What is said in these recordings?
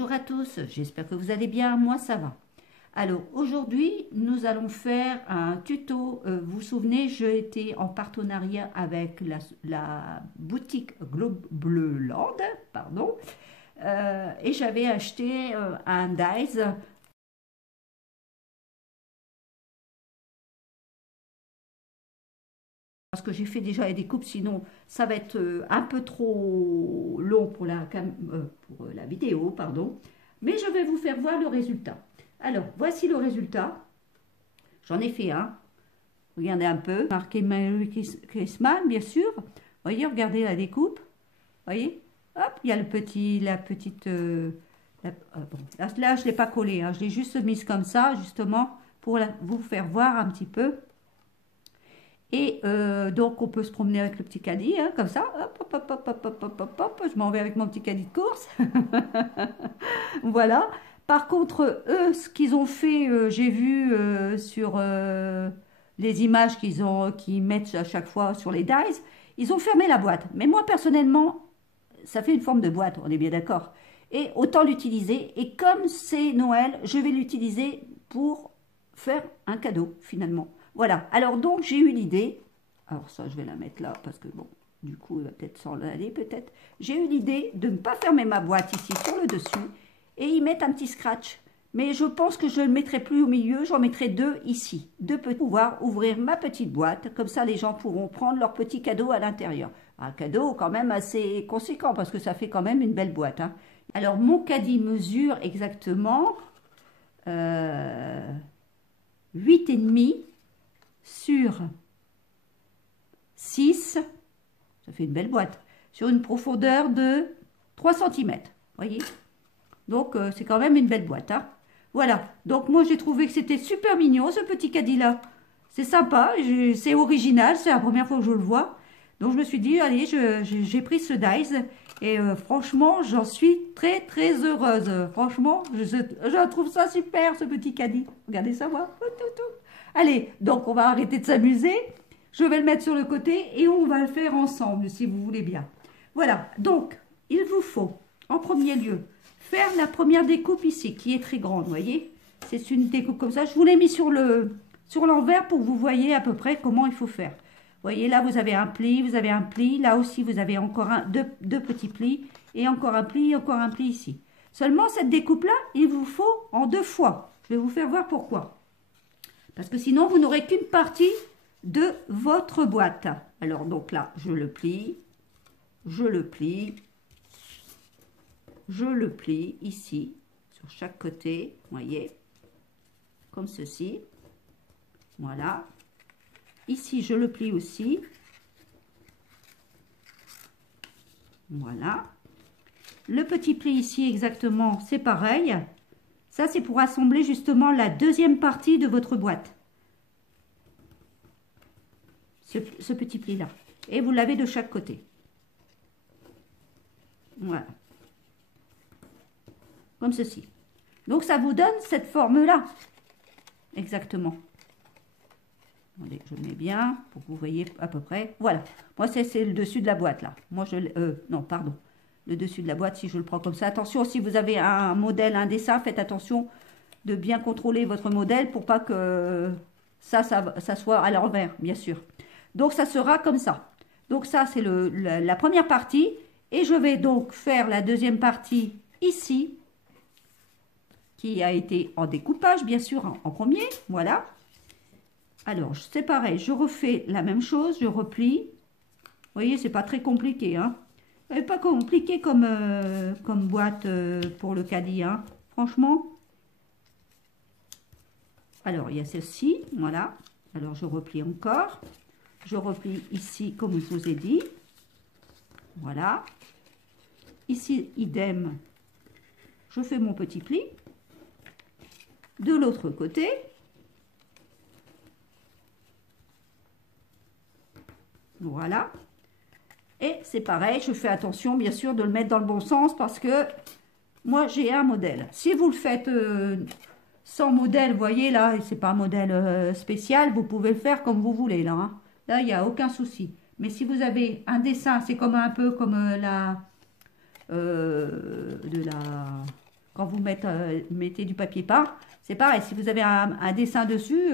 Bonjour à tous, j'espère que vous allez bien, moi ça va. Alors aujourd'hui nous allons faire un tuto, vous vous souvenez j'ai été en partenariat avec la boutique Globe Bleu Land, pardon, et j'avais acheté un dies. Parce que j'ai fait déjà les découpes, sinon ça va être un peu trop long pour la vidéo, pardon. Mais je vais vous faire voir le résultat. Alors, voici le résultat. J'en ai fait un. Regardez un peu. Marqué Merry Christmas, bien sûr. Voyez, regardez la découpe. Voyez, hop, il y a la petite... bon, là, je ne l'ai pas collé. Hein. Je l'ai juste mise comme ça, justement, pour vous faire voir un petit peu. Et donc, on peut se promener avec le petit caddie, hein, comme ça. Hop, hop, hop, hop, hop, hop, hop, hop, hop. Je m'en vais avec mon petit caddie de course. Voilà. Par contre, eux, ce qu'ils ont fait, j'ai vu sur les images qu'ils mettent à chaque fois sur les dies, ils ont fermé la boîte. Mais moi, personnellement, ça fait une forme de boîte, on est bien d'accord. Et autant l'utiliser. Et comme c'est Noël, je vais l'utiliser pour faire un cadeau, finalement. Voilà, alors donc j'ai eu l'idée, alors ça je vais la mettre là parce que bon, du coup il va peut-être s'en aller peut-être. J'ai eu l'idée de ne pas fermer ma boîte ici sur le dessus et y mettre un petit scratch. Mais je pense que je ne le mettrai plus au milieu, j'en mettrai deux ici. Deux pour pouvoir ouvrir ma petite boîte, comme ça les gens pourront prendre leur petit cadeau à l'intérieur. Un cadeau quand même assez conséquent parce que ça fait quand même une belle boîte. Hein. Alors mon caddie mesure exactement 8,5 sur 6, ça fait une belle boîte, sur une profondeur de 3 cm, voyez. Donc, c'est quand même une belle boîte. Hein. Voilà, donc moi j'ai trouvé que c'était super mignon ce petit caddie-là. C'est sympa, c'est original, c'est la première fois que je le vois. Donc je me suis dit, allez, j'ai pris ce dies et franchement, j'en suis très très heureuse. Franchement, je trouve ça super ce petit caddie. Regardez ça, moi. Allez, donc on va arrêter de s'amuser. Je vais le mettre sur le côté et on va le faire ensemble si vous voulez bien. Voilà, donc il vous faut en premier lieu faire la première découpe ici qui est très grande, vous voyez. C'est une découpe comme ça. Je vous l'ai mis sur l'envers pour que vous voyez à peu près comment il faut faire. Vous voyez, là vous avez un pli, vous avez un pli. Là aussi vous avez encore deux petits plis et encore un pli ici. Seulement cette découpe-là, il vous faut en 2 fois. Je vais vous faire voir pourquoi. Parce que sinon, vous n'aurez qu'une partie de votre boîte. Alors, donc là, je le plie, je le plie, je le plie ici, sur chaque côté, vous voyez, comme ceci. Voilà. Ici, je le plie aussi. Voilà. Le petit pli ici, exactement, c'est pareil. Ça, c'est pour assembler justement la deuxième partie de votre boîte. Ce petit pli-là. Et vous l'avez de chaque côté. Voilà. Comme ceci. Donc, ça vous donne cette forme-là. Exactement. Attendez, je mets bien pour que vous voyez à peu près. Voilà. Moi, c'est le dessus de la boîte, là. Moi, non, pardon. Le dessus de la boîte, si je le prends comme ça. Attention, si vous avez un modèle, un dessin, faites attention de bien contrôler votre modèle pour pas que ça soit à l'envers, bien sûr. Donc, ça sera comme ça. Donc, ça, c'est la première partie. Et je vais donc faire la deuxième partie ici, qui a été en découpage, bien sûr, en premier. Voilà. Alors, c'est pareil. Je refais la même chose. Je replie. Vous voyez, c'est pas très compliqué, hein. Pas compliqué comme boîte pour le caddie, hein. Franchement. Alors, il y a ceci, voilà. Alors, je replie encore. Je replie ici, comme je vous ai dit. Voilà. Ici, idem. Je fais mon petit pli. De l'autre côté. Voilà. Et c'est pareil, je fais attention, bien sûr, de le mettre dans le bon sens parce que moi, j'ai un modèle. Si vous le faites sans modèle, vous voyez, là, c'est pas un modèle spécial, vous pouvez le faire comme vous voulez, là. Hein. Là, il n'y a aucun souci. Mais si vous avez un dessin, c'est comme un peu comme quand vous mettez du papier peint, c'est pareil. Si vous avez un dessin dessus,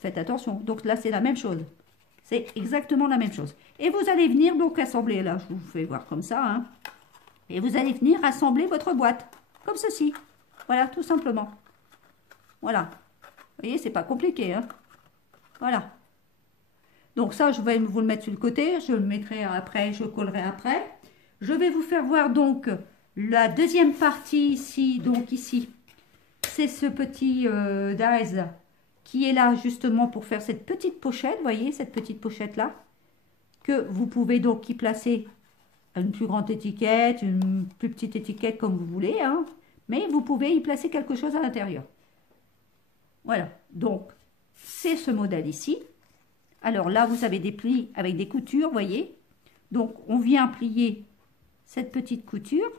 faites attention. Donc là, c'est la même chose. C'est exactement la même chose. Et vous allez venir donc assembler, là, je vous fais voir comme ça, hein. Et vous allez venir assembler votre boîte, comme ceci. Voilà, tout simplement. Voilà. Vous voyez, c'est pas compliqué, hein. Voilà. Donc ça, je vais vous le mettre sur le côté. Je le mettrai après, je collerai après. Je vais vous faire voir donc la deuxième partie ici. Donc ici, c'est ce petit dies qui est là justement pour faire cette petite pochette. Vous voyez, cette petite pochette-là. Que vous pouvez donc y placer une plus grande étiquette, une plus petite étiquette comme vous voulez, hein. Mais vous pouvez y placer quelque chose à l'intérieur. Voilà, donc c'est ce modèle ici. Alors là, vous avez des plis avec des coutures, vous voyez. Donc on vient plier cette petite couture,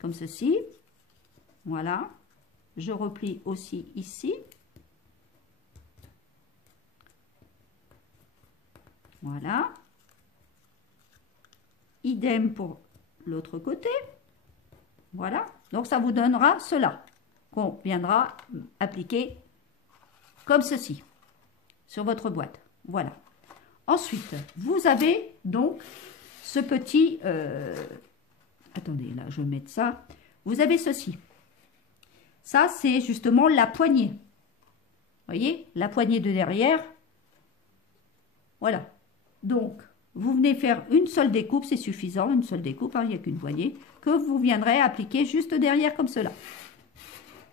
comme ceci. Voilà, je replie aussi ici. Voilà. Idem pour l'autre côté. Voilà. Donc, ça vous donnera cela qu'on viendra appliquer comme ceci sur votre boîte. Voilà. Ensuite, vous avez donc ce petit... attendez, là, je vais mettre ça. Vous avez ceci. Ça, c'est justement la poignée. Vous voyez, la poignée de derrière. Voilà. Donc, vous venez faire une seule découpe, c'est suffisant, une seule découpe, hein, il n'y a qu'une poignée, que vous viendrez appliquer juste derrière comme cela.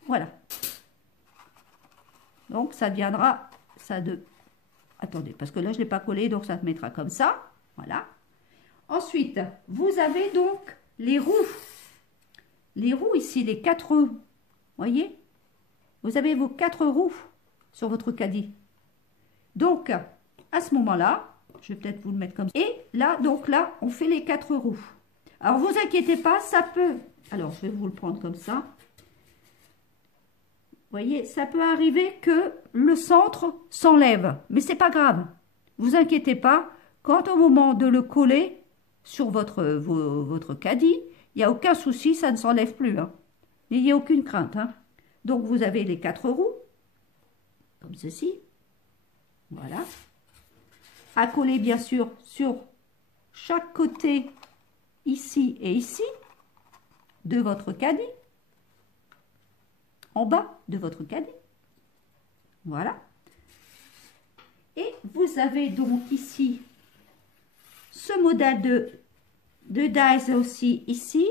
Voilà. Donc, ça deviendra ça de... Attendez, parce que là, je ne l'ai pas collé, donc ça se mettra comme ça. Voilà. Ensuite, vous avez donc les roues. Les roues ici, les 4 roues. Vous voyez? Vous avez vos 4 roues sur votre caddie. Donc, à ce moment-là, je vais peut-être vous le mettre comme ça. Et là, donc là, on fait les 4 roues. Alors, vous inquiétez pas, ça peut... Alors, je vais vous le prendre comme ça. Vous voyez, ça peut arriver que le centre s'enlève. Mais c'est pas grave. Vous inquiétez pas. Quand au moment de le coller sur votre caddie, il n'y a aucun souci, ça ne s'enlève plus. Hein. Il n'y a aucune crainte. Hein. Donc, vous avez les 4 roues. Comme ceci. Voilà. À coller bien sûr sur chaque côté ici et ici de votre caddie, en bas de votre caddie. Voilà. Et vous avez donc ici ce modèle de dies aussi ici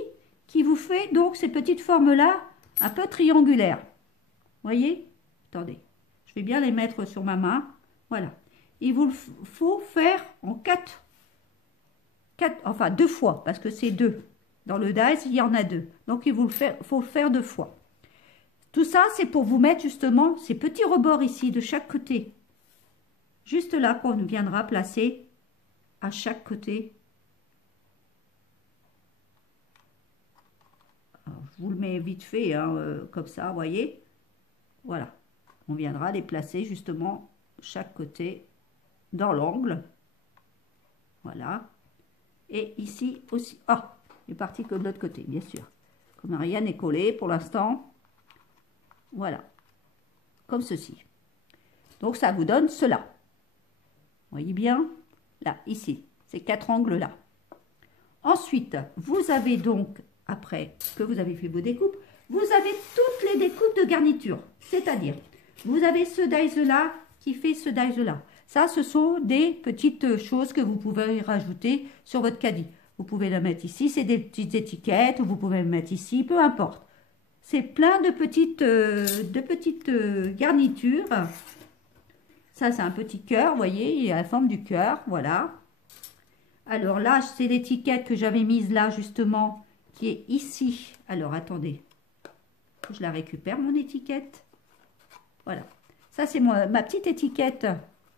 qui vous fait donc ces petites formes là un peu triangulaires. Voyez? Attendez, je vais bien les mettre sur ma main. Voilà. Il vous faut faire en 2 fois, parce que c'est 2. Dans le dies, il y en a 2. Donc, il faut le faire 2 fois. Tout ça, c'est pour vous mettre justement ces petits rebords ici, de chaque côté. Juste là, qu'on viendra placer à chaque côté. Alors, je vous le mets vite fait, hein, comme ça, vous voyez. Voilà. On viendra les placer justement chaque côté dans l'angle. Voilà. Et ici aussi. Ah, il est parti que de l'autre côté, bien sûr. Comme rien n'est collé pour l'instant. Voilà. Comme ceci. Donc, ça vous donne cela. Vous voyez bien? Là, ici. Ces 4 angles-là. Ensuite, vous avez donc, après que vous avez fait vos découpes, vous avez toutes les découpes de garniture. C'est-à-dire, vous avez ce dies-là qui fait ce dies-là. Ça, ce sont des petites choses que vous pouvez rajouter sur votre caddie. Vous pouvez la mettre ici, c'est des petites étiquettes, ou vous pouvez le mettre ici, peu importe. C'est plein de petites garnitures. Ça, c'est un petit cœur, vous voyez, il a la forme du cœur, voilà. Alors là, c'est l'étiquette que j'avais mise là, justement, qui est ici. Alors, attendez, je la récupère, mon étiquette. Voilà. Ça, c'est ma petite étiquette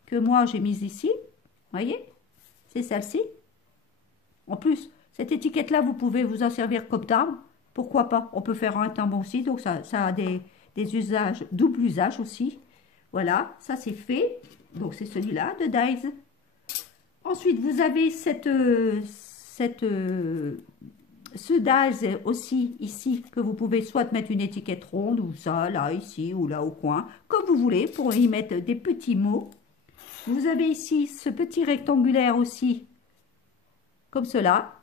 que moi, j'ai mise ici. Vous voyez? C'est celle-ci. En plus, cette étiquette-là, vous pouvez vous en servir comme timbre. Pourquoi pas? On peut faire un timbre aussi. Donc, ça a des usages, double usage aussi. Voilà, ça c'est fait. Donc, c'est celui-là de dies. Ensuite, vous avez cette ceux d'Alze aussi, ici, que vous pouvez soit mettre une étiquette ronde, ou ça, là, ici, ou là, au coin, comme vous voulez, pour y mettre des petits mots. Vous avez ici ce petit rectangulaire aussi, comme cela.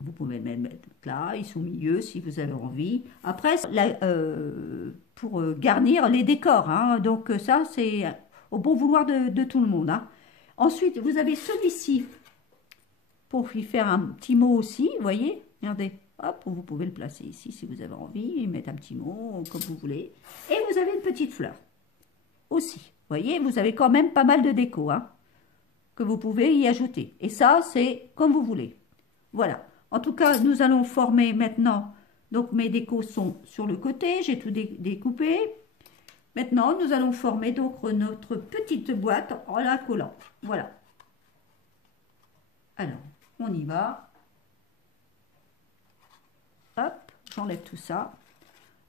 Vous pouvez même mettre là, ils sont au milieu si vous avez envie. Après, pour garnir les décors, hein. Donc ça, c'est au bon vouloir de tout le monde, hein. Ensuite, vous avez celui-ci pour y faire un petit mot aussi, vous voyez. Regardez, hop, vous pouvez le placer ici si vous avez envie, y mettre un petit mot comme vous voulez. Et vous avez une petite fleur aussi. Vous voyez, vous avez quand même pas mal de déco, hein, que vous pouvez y ajouter. Et ça, c'est comme vous voulez. Voilà. En tout cas, nous allons former maintenant. Donc, mes décos sont sur le côté. J'ai tout découpé. Maintenant, nous allons former donc notre petite boîte en la collant. Voilà. Alors, on y va. Hop, j'enlève tout ça.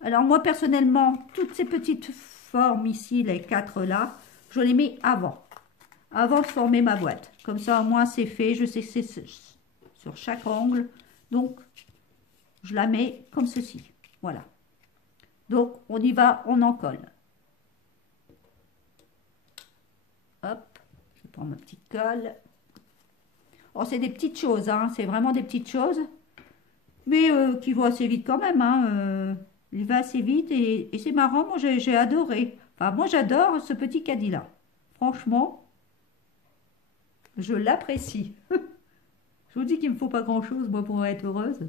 Alors, moi, personnellement, toutes ces petites formes ici, les 4 là, je les mets avant. Avant de former ma boîte. Comme ça, au moins, c'est fait. Je sais que c'est sur chaque angle. Donc, je la mets comme ceci. Voilà. Donc, on y va, on en colle. Hop, je prends ma petite colle. Oh, c'est des petites choses, hein, c'est vraiment des petites choses. Mais qui vont assez vite quand même, hein. Il va assez vite et c'est marrant, moi j'ai adoré. Enfin, moi j'adore ce petit caddie-là. Franchement, je l'apprécie. Je vous dis qu'il ne me faut pas grand-chose, moi, pour être heureuse.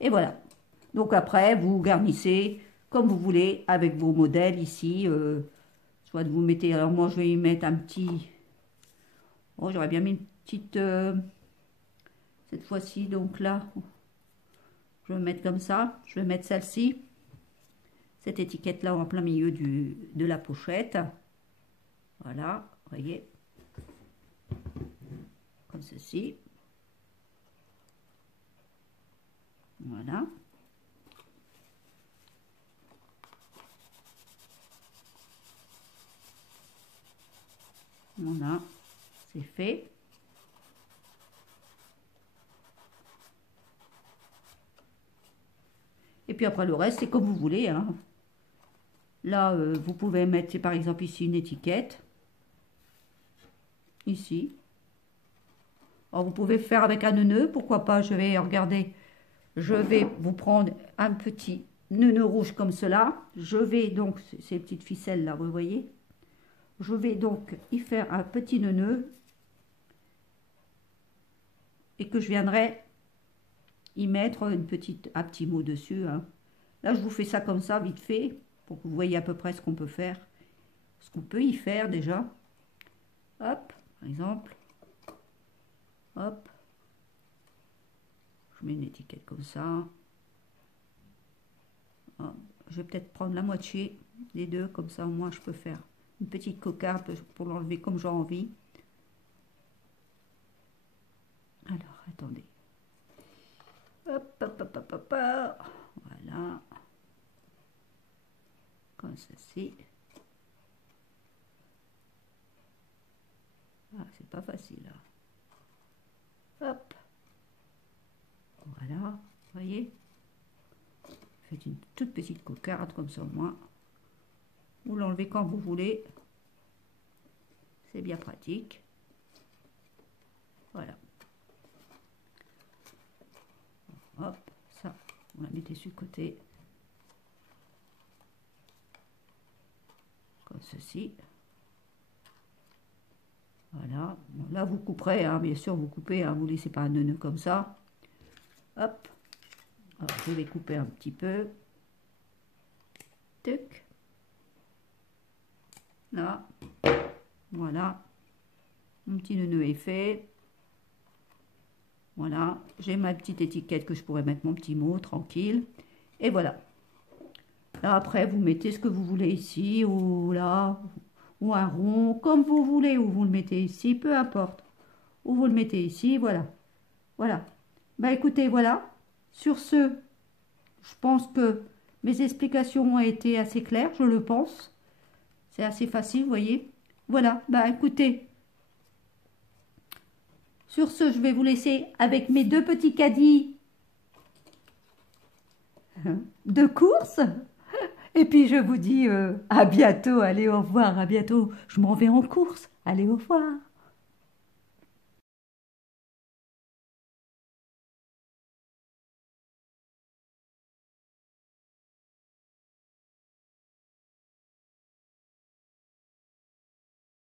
Et voilà. Donc après, vous garnissez comme vous voulez avec vos modèles ici. Soit vous mettez, alors moi je vais y mettre un petit... Oh, j'aurais bien mis une petite... cette fois-ci, donc là, je vais mettre comme ça. Je vais mettre celle-ci. Cette étiquette-là en plein milieu de la pochette. Voilà, voyez. Comme ceci. Voilà. Voilà, c'est fait. Et puis après le reste, c'est comme vous voulez, hein. Là, vous pouvez mettre, par exemple, ici une étiquette. Ici. Alors, vous pouvez faire avec un nœud, pourquoi pas, je vais regarder. Je vais vous prendre un petit nœud rouge comme cela. Je vais donc, ces petites ficelles là, vous voyez. Je vais donc y faire un petit nœud et que je viendrai y mettre un petit mot dessus, hein. Là, je vous fais ça comme ça, vite fait, pour que vous voyez à peu près ce qu'on peut faire, ce qu'on peut y faire déjà. Hop, par exemple. Hop. Je mets une étiquette comme ça. Hop. Je vais peut-être prendre la moitié des deux, comme ça au moins je peux faire une petite cocarde pour l'enlever comme j'ai envie. Alors, attendez. Hop, hop, hop, hop, hop, hop. Voilà. Comme ceci. Ah, c'est pas facile là. Hop. Voilà, vous voyez. Faites une toute petite cocarde comme ça au moins. Vous l'enlevez quand vous voulez. C'est bien pratique. Voilà. Hop, ça, vous la mettez sur le côté. Comme ceci. Voilà. Bon, là, vous couperez, hein, bien sûr, vous coupez, hein, vous ne laissez pas un nœud comme ça. Hop. Alors, je vais couper un petit peu. Tuc. Là. Voilà. Mon petit nœud est fait. Voilà. J'ai ma petite étiquette que je pourrais mettre mon petit mot, tranquille. Et voilà. Là, après, vous mettez ce que vous voulez ici, ou là, ou un rond, comme vous voulez, ou vous le mettez ici, peu importe. Ou vous le mettez ici, voilà. Voilà. Bah écoutez, voilà. Sur ce, je pense que mes explications ont été assez claires, je le pense. C'est assez facile, vous voyez. Voilà, bah écoutez. Sur ce, je vais vous laisser avec mes deux petits caddies de course. Et puis je vous dis à bientôt, allez au revoir, à bientôt. Je m'en vais en course, allez au revoir.